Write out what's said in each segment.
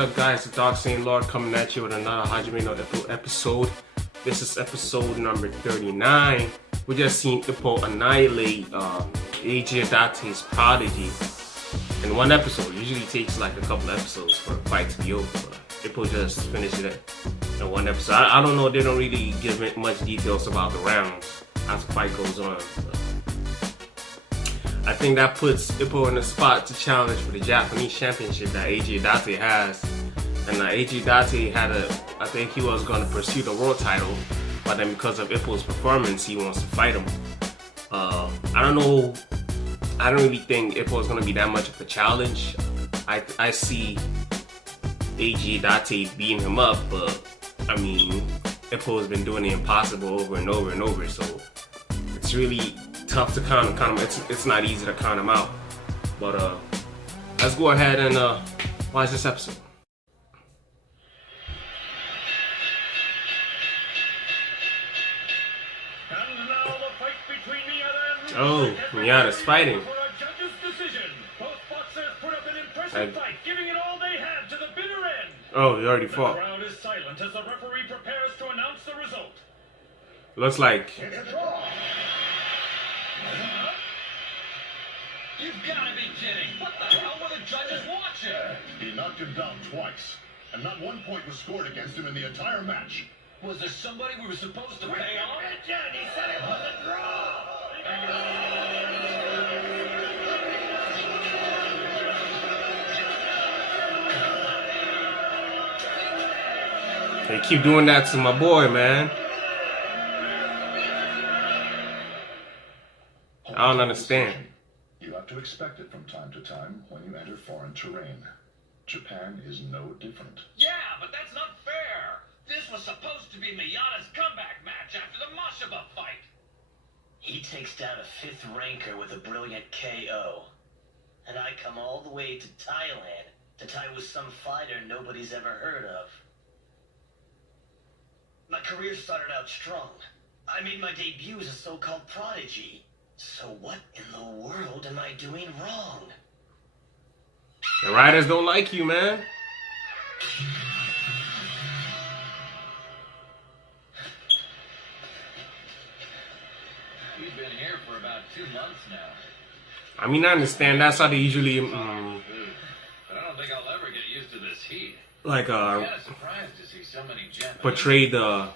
up, guys? The DarksaiyanLORD coming at you with another Hajime No Ippo episode. This is episode number 39. We just seen Ippo annihilate Eiji Adate's prodigy in one episode. It usually takes like a couple episodes for a fight to be over. Ippo just finished it in one episode. I don't know, they don't really give it much details about the rounds as the fight goes on. But I think that puts Ippo in the spot to challenge for the Japanese championship that Eiji Adate has. And Eiji Adate had I think he was going to pursue the world title, but then because of Ippo's performance, he wants to fight him. I don't know. I don't really think Ippo is going to be that much of a challenge. I see Eiji Adate beating him up, but I mean, Ippo has been doing the impossible over and over and over, so it's really tough to count him. It's not easy to count him out. But let's go ahead and watch this episode. Oh, Miyata's fighting. Oh, he already fought. The crowd is silent as the referee prepares to announce the result. Looks like You've got to be kidding. What the hell were the judges watching? He knocked him down twice, and not one point was scored against him in the entire match. Was there somebody we were supposed to pay off? He said it was a draw. they keep doing that to my boy, man. I don't understand. You have to expect it from time to time when you enter foreign terrain. Japan is no different. Yeah, but that's not fair. This was supposed to be Miyata's comeback match after the Mashaba fight. He takes down a 5th ranker with a brilliant KO. And I come all the way to Thailand to tie with some fighter nobody's ever heard of. My career started out strong. I made my debut as a so-called prodigy. So what in the world am I doing wrong? The writers don't like you, man. We've been here for about 2 months now. I mean, I understand. That's how they usually But I don't think I'll ever get used to this heat. like I'm surprised to see so many Japanese. portray the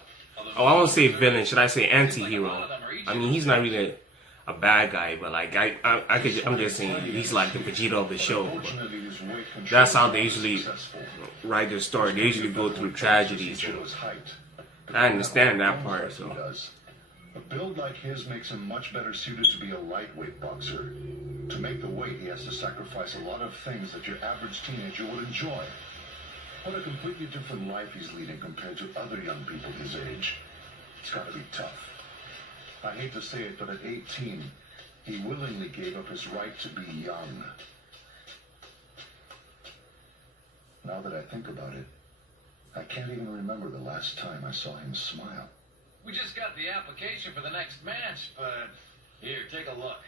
I won't say villain. Should I say anti-hero? I mean, he's not really a bad guy, but like I'm just saying he's like the Vegeta of the show. But that's how they usually write their story. They usually go through tragedies. And I understand that part. So A build like his makes him much better suited to be a lightweight boxer. To make the weight, he has to sacrifice a lot of things that your average teenager would enjoy. What a completely different life he's leading compared to other young people his age. It's got to be tough. I hate to say it, but at 18, he willingly gave up his right to be young. Now that I think about it, I can't even remember the last time I saw him smile. We just got the application for the next match, but here, take a look.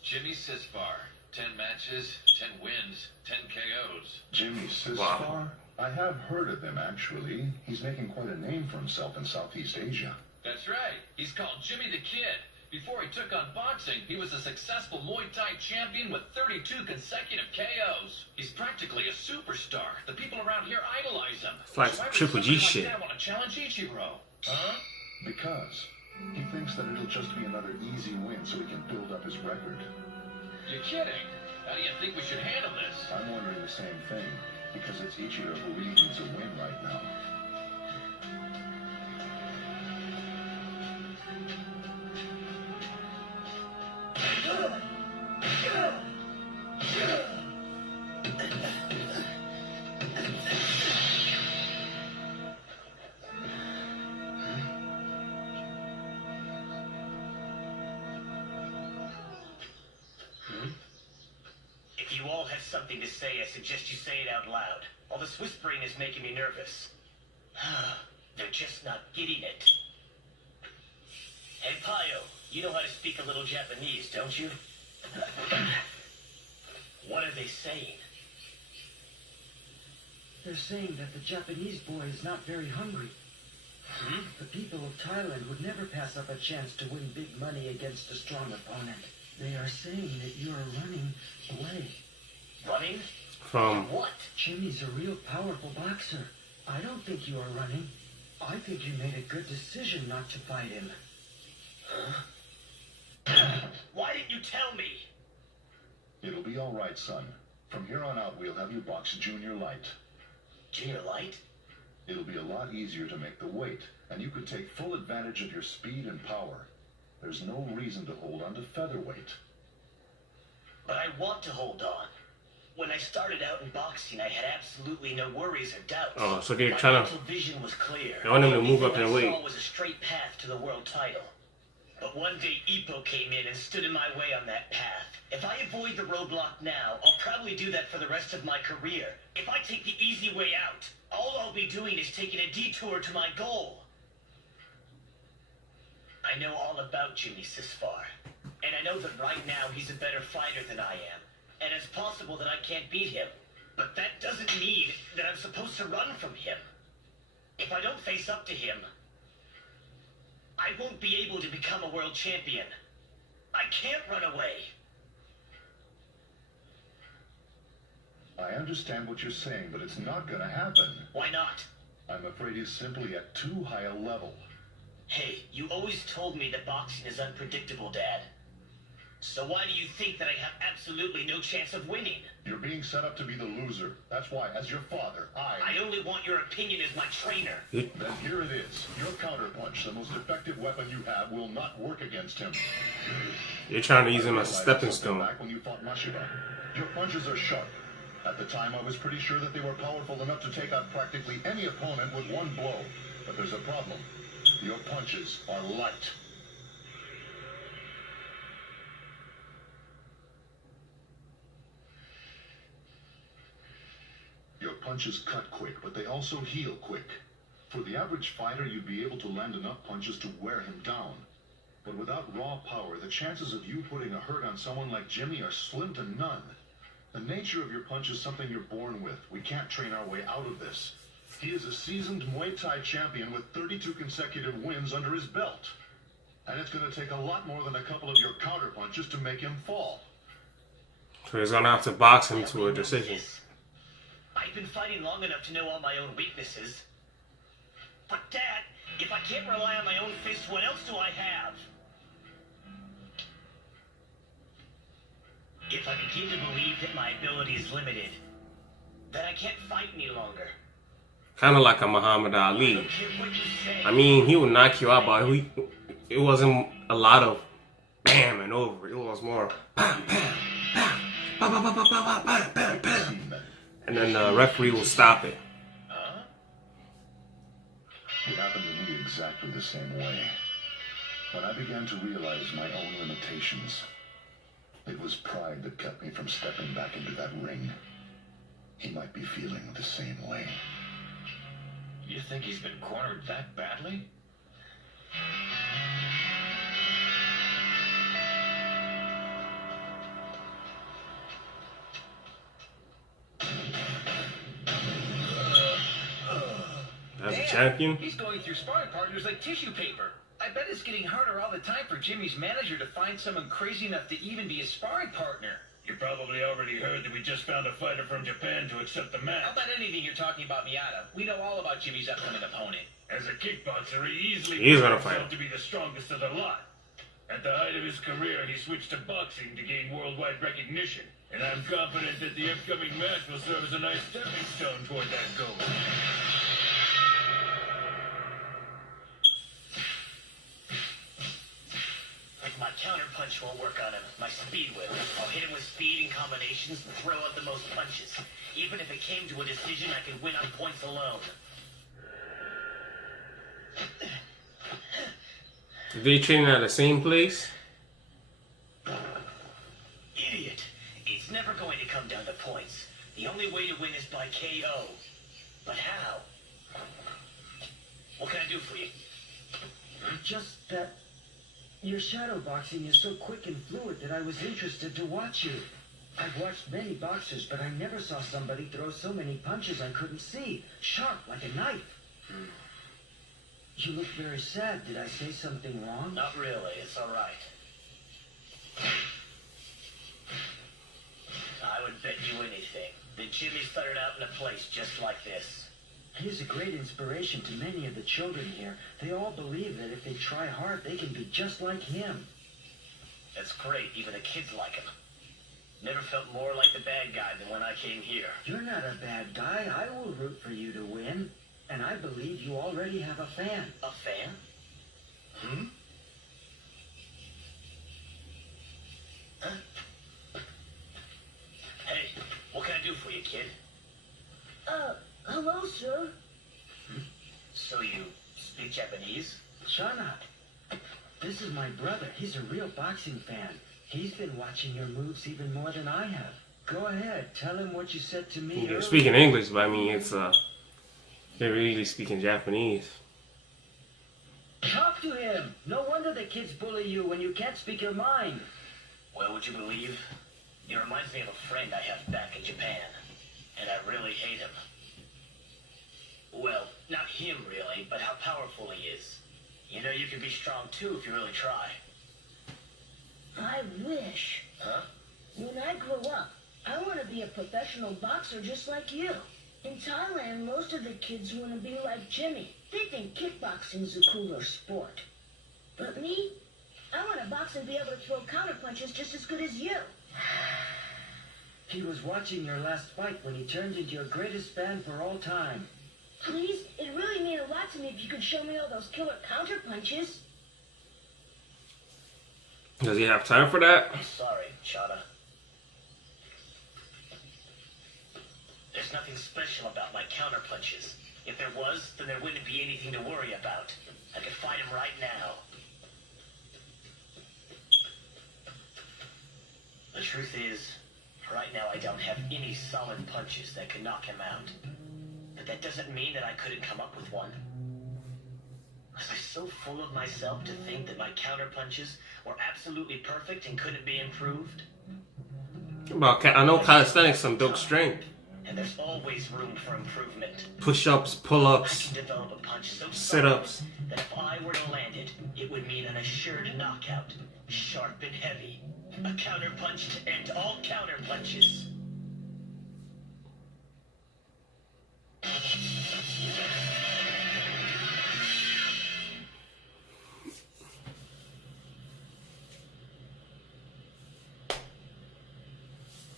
Jimmy Sisfar, 10 matches, 10 wins, 10 KOs. Jimmy Sisfar? Wow. I have heard of him, actually. He's making quite a name for himself in Southeast Asia. That's right. He's called Jimmy the Kid. Before he took on boxing, he was a successful Muay Thai champion with 32 consecutive KOs. He's practically a superstar. The people around here idolize him. it's like some Triple G shit. I want to challenge Ichiro. Huh? Because he thinks that it'll just be another easy win so he can build up his record. You're kidding. How do you think we should handle this? I'm wondering the same thing, because it's Ichiro who really needs a win right now. If you all have something to say, I suggest you say it out loud. All this whispering is making me nervous. They're just not getting it. Hey, Payo, you know how to speak a little Japanese, don't you? What are they saying? They're saying that the Japanese boy is not very hungry. The people of Thailand would never pass up a chance to win big money against a strong opponent. They are saying that you are running away. Running? From What? Jimmy's a real powerful boxer. I don't think you are running. I think you made a good decision not to fight him. Why didn't you tell me? It'll be all right, son. From here on out, we'll have you box junior light. Junior light? It'll be a lot easier to make the weight, and you could take full advantage of your speed and power. There's no reason to hold on to featherweight. But I want to hold on. When I started out in boxing, I had absolutely no worries or doubts. Oh, so they're My trying mental vision was clear. they want him to move up Everything in I weight. saw was a straight path to the world title. But one day Ippo came in and stood in my way on that path. If I avoid the roadblock now, I'll probably do that for the rest of my career. If I take the easy way out, all I'll be doing is taking a detour to my goal. I know all about Jimmy this far. And I know that right now he's a better fighter than I am. And it's possible that I can't beat him. But that doesn't mean that I'm supposed to run from him. If I don't face up to him, I won't be able to become a world champion. I can't run away. I understand what you're saying, but it's not gonna happen. Why not? I'm afraid he's simply at too high a level. Hey, you always told me that boxing is unpredictable, Dad. So why do you think that I have absolutely no chance of winning? You're being set up to be the loser. That's why, as your father, I only want your opinion as my trainer. Then here it is. Your counterpunch, the most effective weapon you have, will not work against him. You're trying to use him as a I stepping realized something stone. back when you fought Mashiba. Your punches are sharp. At the time, I was pretty sure that they were powerful enough to take out practically any opponent with one blow. But there's a problem. Your punches are light. Your punches cut quick, but they also heal quick. For the average fighter, you'd be able to land enough punches to wear him down. But without raw power, the chances of you putting a hurt on someone like Jimmy are slim to none. The nature of your punch is something you're born with. We can't train our way out of this. He is a seasoned Muay Thai champion with 32 consecutive wins under his belt. And it's going to take a lot more than a couple of your counter punches to make him fall. So he's gonna have to box him to a decision. I've been fighting long enough to know all my own weaknesses. But Dad, if I can't rely on my own fists, what else do I have? If I begin to believe that my ability is limited, that I can't fight any longer. Kind of like a Muhammad I Ali. don't care what you say. I mean, he would knock you out, but it wasn't a lot of bam and over. It was more bam, bam, bam, bam, bam, bam, bam, bam, bam, bam. And then the referee will stop it. Huh? It happened to me exactly the same way. When I began to realize my own limitations, it was pride that kept me from stepping back into that ring. He might be feeling the same way. You think he's been cornered that badly? As a champion, He's going through sparring partners like tissue paper. I bet it's getting harder all the time for Jimmy's manager to find someone crazy enough to even be a sparring partner. You probably already heard that we just found a fighter from Japan to accept the match. How about anything you're talking about Miata? We know all about Jimmy's upcoming opponent. As a kickboxer, he easily He's proved gonna himself fight. to be the strongest of the lot. At the height of his career, he switched to boxing to gain worldwide recognition. And I'm confident that the upcoming match will serve as a nice stepping stone toward that goal. If my counterpunch won't work on him, my speed will. I'll hit him with speed and combinations and throw out the most punches. Even if it came to a decision, I could win on points alone. did they train at the same place? Idiot. It's never going to come down to points. The only way to win is by KO. But how? What can I do for you? Just that your shadow boxing is so quick and fluid that I was interested to watch you. I've watched many boxers, but I never saw somebody throw so many punches I couldn't see. Sharp, like a knife. You look very sad. Did I say something wrong? Not really. It's all right. I would bet you anything that Jimmy started out in a place just like this. He's a great inspiration to many of the children here. They all believe that if they try hard, they can be just like him. That's great. Even the kids like him. Never felt more like the bad guy than when I came here. You're not a bad guy. I will root for you to win. And I believe you already have a fan. A fan? Hmm? Huh? Hey, what can I do for you, kid? Hello, sir. So you speak Japanese? Shana, this is my brother. He's a real boxing fan. He's been watching your moves even more than I have. Go ahead, tell him what you said to me You're earlier. speaking English, but I mean, it's they're really speaking Japanese. Talk to him. No wonder the kids bully you when you can't speak your mind. Well, would you believe? He reminds me of a friend I have back in Japan. And I really hate him. Well, not him really, but how powerful he is. You know, you can be strong too if you really try. I wish. Huh? When I grow up, I want to be a professional boxer just like you. In Thailand, most of the kids want to be like Jimmy. They think kickboxing's a cooler sport. But me, I want to box and be able to throw counterpunches just as good as you. He was watching your last fight when he turned into your greatest fan for all time. Please, it'd really mean a lot to me if you could show me all those killer counterpunches. Does he have time for that? Sorry, Chana. There's nothing special about my counterpunches. If there was, then there wouldn't be anything to worry about. I could fight him right now. The truth is, right now I don't have any solid punches that could knock him out. But that doesn't mean that I couldn't come up with one. Was I so full of myself to think that my counterpunches were absolutely perfect and couldn't be improved? About I know calisthenics some built strength. And there's always room for improvement. Push-ups, I pull-ups, can develop a punch so sit-ups. solid that if I were to land it, it would mean an assured knockout. Sharp and heavy. A counter punch to end all counter punches.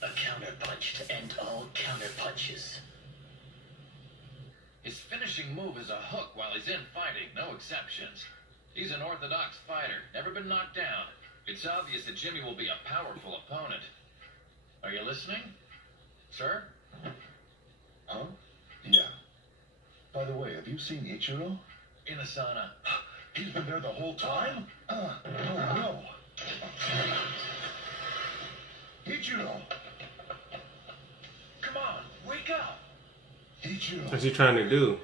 A counter punch to end all counter punches. His finishing move is a hook while he's in fighting, no exceptions. He's an orthodox fighter, never been knocked down. It's obvious that Jimmy will be a powerful opponent. Are you listening? Sir? Huh? Yeah. By the way, have you seen Ichiro? In the sauna. He's been there the whole time? Oh, no. Ichiro! Come on, wake up! Ichiro! What's he trying to do?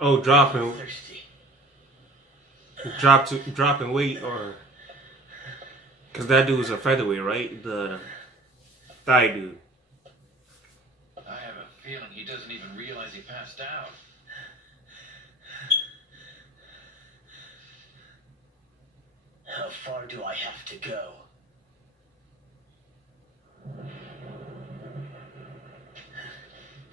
Oh, dropping Thirsty. weight, or because that dude's a featherweight, right? The thigh dude. I have a feeling he doesn't even realize he passed out. How far do I have to go?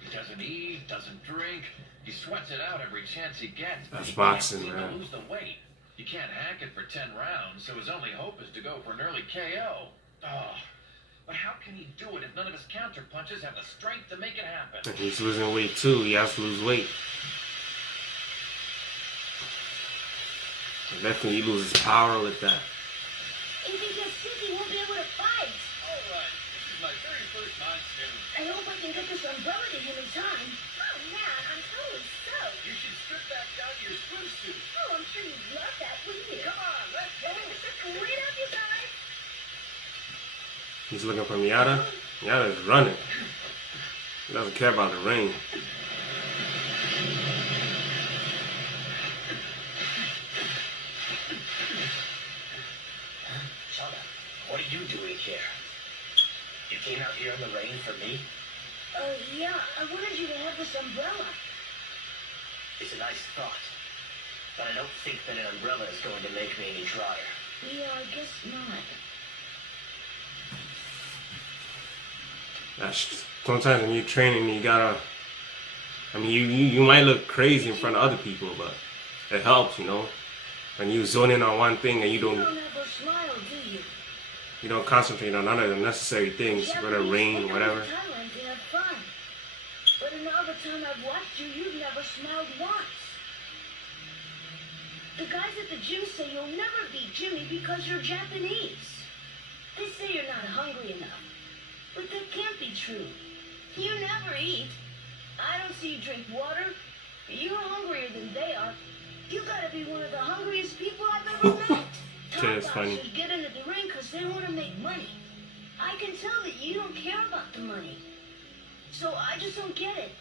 He doesn't eat, doesn't drink. He sweats it out every chance he gets. But That's he boxing, can't seem man. to lose the weight. You can't hack it for 10 rounds, so his only hope is to go for an early KO. Oh, but how can he do it if none of his counter punches have the strength to make it happen? And he's losing weight too. He has to lose weight. So definitely he loses power with that. If he gets sick, he won't be able to fight. All right, this is my very first monsoon. I hope I can get this umbrella to him in time. Oh, man, I'm totally soaked. You should strip back down to your swimsuit. Oh, I'm sure you'd love that, wouldn't you? Come on, let's go. Wait up, you guys. He's looking for Miata. Miata's running. He doesn't care about the rain. Chana, what are you doing here? You came out here in the rain for me? Yeah, I wanted you to have this umbrella. It's a nice thought. But I don't think that an umbrella is going to make me any drier. Yeah, I guess not. Sometimes when you're training, you gotta. I mean, you might look crazy in front of other people, but it helps, you know. When you zone in on one thing and you don't ever smile, do you? You don't concentrate on none of the necessary things, whether rain, whatever. Thailand to have fun. But in all the time I've watched you, you've never smiled once. The guys at the gym say you'll never beat Jimmy because you're Japanese. They say you're not hungry enough. But that can't be true. You never eat. I don't see you drink water. You're hungrier than they are. You gotta be one of the hungriest people I've ever met. Okay, that's Top funny. boxers get into the ring because they want to make money. I can tell that you don't care about the money. So I just don't get it.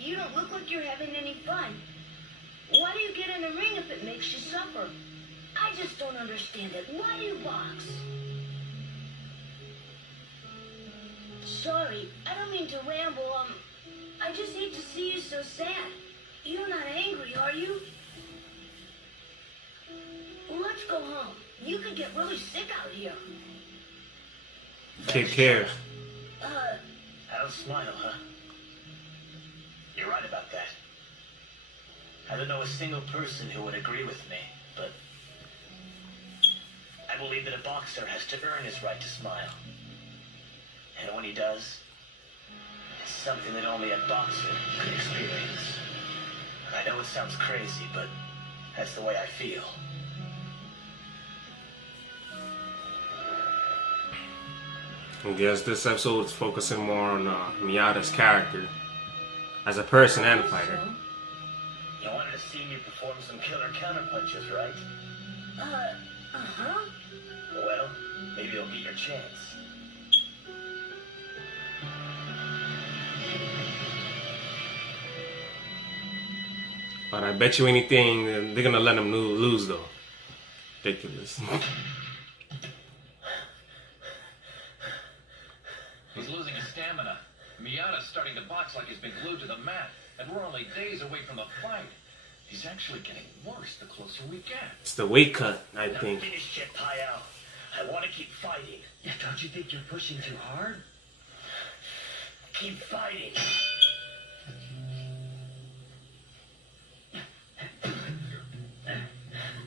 You don't look like you're having any fun. Why do you get in the ring if it makes you suffer? I just don't understand it. Why do you box? Sorry, I don't mean to ramble. I just hate to see you so sad. You're not angry, are you? Let's go home. You could get really sick out here. Take care. I don't smile, huh? You're right about that. I don't know a single person who would agree with me, but I believe that a boxer has to earn his right to smile. And when he does, it's something that only a boxer could experience. And I know it sounds crazy, but that's the way I feel. I guess this episode is focusing more on Miyata's character as a person and a fighter. You wanted to see me perform some killer counterpunches, right? Uh-huh. Well, maybe it'll be your chance. But I bet you anything they're gonna let him lose though. Ridiculous. He's losing his stamina. Miyata's starting to box like he's been glued to the mat, and we're only days away from the fight. He's actually getting worse the closer we get. It's the weight cut, I think. Not finished yet, Payal. I want to keep fighting. Yeah, don't you think you're pushing too hard? Keep fighting.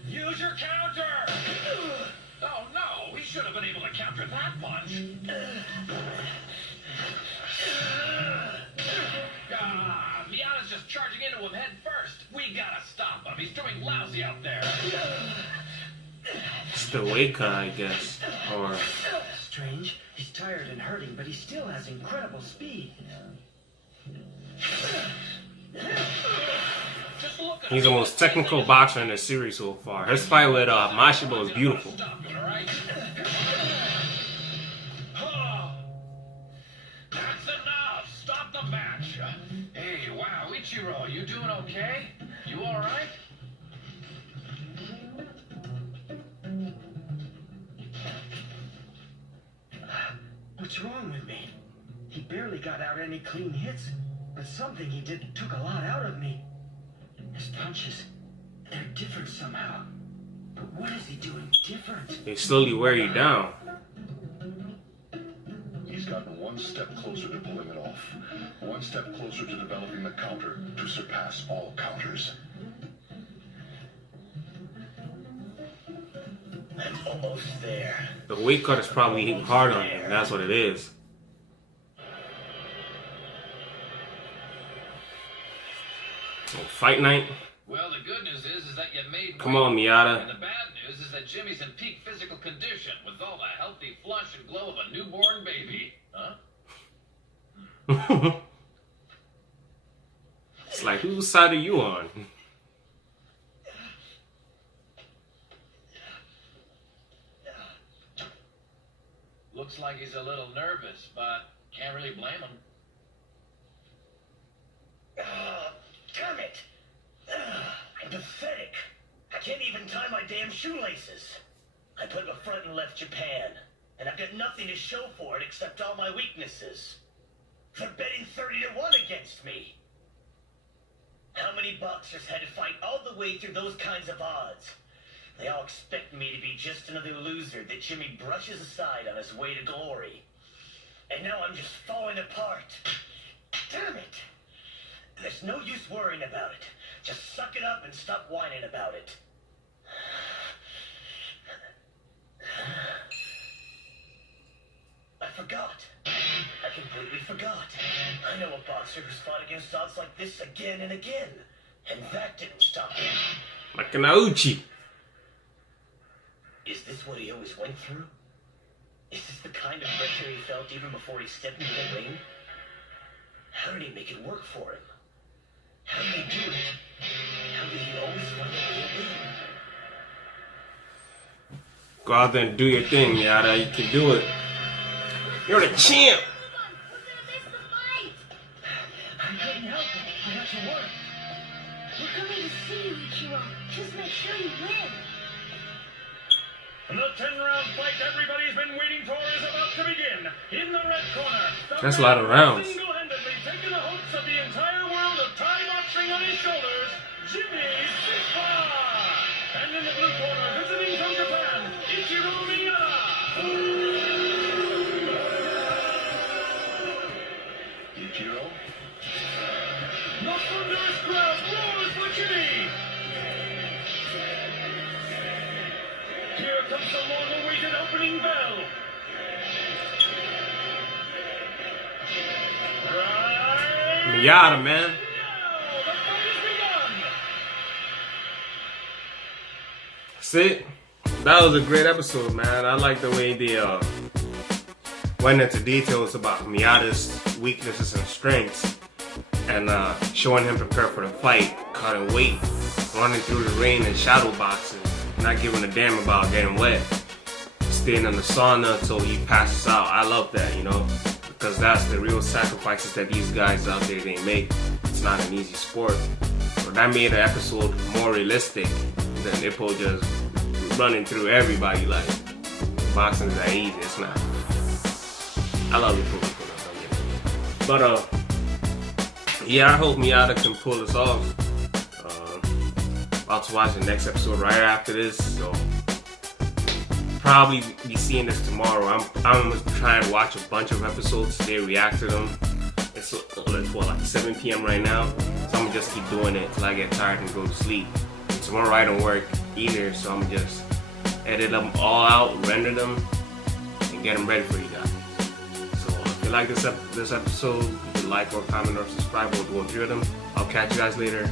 Use your counter! Oh no, we should have been able to counter that punch. Miyata's just charging into him head first. We gotta stop him. He's doing lousy out there. It's the weight cut, I guess. Or Strange. He's tired and hurting, but he still has incredible speed. Just look at he's the most technical boxer in the series so far. His fight with Mashibo is beautiful. Stop it, all right? That's enough. Stop the match. Hey, wow, Ichiro, you doing okay? You all right? What's wrong with me? He barely got out any clean hits, but something he did took a lot out of me. His punches, they're different somehow. But what is he doing different? They slowly wear you down. He's gotten one step closer to pulling it off. One step closer to developing the counter to surpass all counters. I'm almost there. The weight cut is probably hitting hard on him. That's what it is. Oh, fight night. Well, the good news is that you made Come weight. on, Miyata. And the bad news is that Jimmy's in peak physical condition with all the healthy flush and glow of a newborn baby. Huh? It's like, whose side are you on? Looks like he's a little nervous, but can't really blame him. Damn it! I'm pathetic. I can't even tie my damn shoelaces. I put him front and left Japan. and I've got nothing to show for it except all my weaknesses. They're betting 30 to 1 against me. How many boxers had to fight all the way through those kinds of odds? They all expect me to be just another loser that Jimmy brushes aside on his way to glory. And now I'm just falling apart. Damn it! There's no use worrying about it. Just suck it up and stop whining about it. I forgot. I completely forgot. I know a boxer who's fought against odds like this again and again. And that didn't stop him. Makanauchi. Is this what he always went through? Is this the kind of pressure he felt even before he stepped into the ring? How did he make it work for him? How did he do it? How did he always find a way to win? Go out there and do your thing, Yada. You can do it. You're the champ. I couldn't help it. I had to work. We're coming to see you, Ichiro. Just make sure you win. The 10-round fight everybody's been waiting for is about to begin. In the red corner, That's a lot of rounds. Single-handedly taking the hopes of the entire world of Thai boxing on his shoulders, Jimmy Sispa. And in the blue corner, visiting from Japan, Ichiro Miyata. Ichiro? The thunderous crowd roars for Jimmy. Here comes the long-awaited opening bell. Right Miyata, man. now, the fight has begun. See, that was a great episode, man. I like the way they went into details about Miyata's weaknesses and strengths, and showing him prepare for the fight, cutting weight, running through the rain and shadow boxing, not giving a damn about getting wet, staying in the sauna until he passes out. I love that, you know, because that's the real sacrifices that these guys out there, they make. It's not an easy sport. So that made the episode more realistic than Ippo just running through everybody like boxing's that easy. It's not. I love Ippo. But yeah, I hope Miyata can pull this off. About to watch the next episode right after this, so probably be seeing this tomorrow. I'm gonna try and watch a bunch of episodes today, react to them. It's what, like 7 p.m. right now, so I'm gonna just keep doing it till I get tired and go to sleep. And tomorrow I don't work either, so I'm gonna just edit them all out, render them, and get them ready for you guys. So if you like this episode, you can like or comment or subscribe or go through them. I'll catch you guys later.